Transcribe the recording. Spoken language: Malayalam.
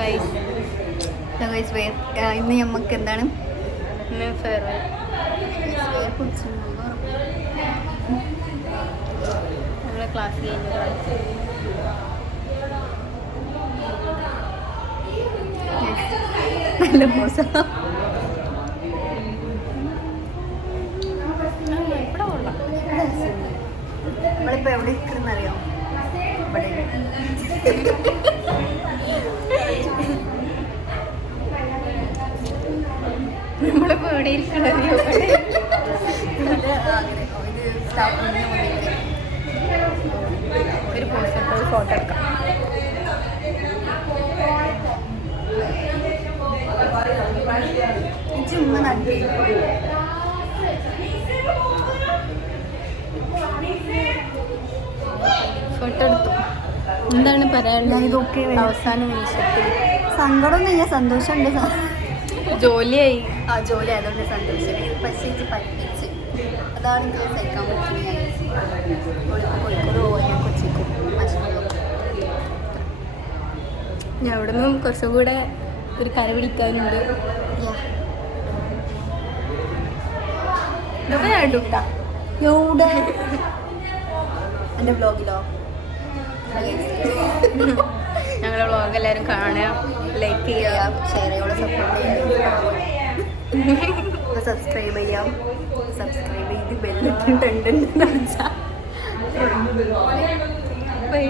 ഗൈസ് ഇന്ന് നമുക്ക് എന്താണ് ഇന്ന് ഫെയർവെൽ. നമ്മളെ ക്ലാസ് കഴിഞ്ഞു. നല്ല മോശം. ഇവിടെ കൊള്ളാം. നമ്മളിപ്പോൾ എവിടെ ഇരിക്കുന്നറിയോ? ഇവിടെ നമ്മളിപ്പോൾ എവിടെ ഇരിക്കണത്? ഇത് സ്റ്റാഫ് റൂമിന് മുന്നിൽ ഒരു പോസ്റ്റ് ഒരു ഫോട്ടോ എടുക്കാം. ചുമ്മാ നന്ദി. ഫോട്ടോ എടുത്തു. എന്താണ് പറയാനുള്ളത്? ഇതൊക്കെ അവസാന നിമിഷത്തിൽ സങ്കടമൊന്നും ഇല്ല, സന്തോഷമുണ്ട്. ജോലിയായി. ആ ജോലി ആയതുകൊണ്ട് സന്തോഷം. പക്ഷേ ഇത് പഠിപ്പിച്ച് അതാണ് ഞാൻ സഹിക്കാൻ പറ്റുന്നത്. കോഴിക്കോട് പോയി കൊച്ചിക്കും ഞാൻ അവിടെ നിന്നും കുറച്ചും കൂടെ ഒരു കര പിടിക്കാനുണ്ട്. ഇതൊക്കെ ഞാൻ ഇട്ടാ എവിടെ എൻ്റെ ബ്ലോഗിലോ? ഞങ്ങളുടെ വ്ളോഗ് എല്ലാവരും കാണുക, ലൈക്ക് ചെയ്യുക, ഷെയർ ചെയ്യുക, സപ്പോർട്ട് ചെയ്യാം, സബ്സ്ക്രൈബ് ചെയ്യാം. സബ്സ്ക്രൈബ് ചെയ്ത് ബെല്ലിട്ടുണ്ട്. ബൈ.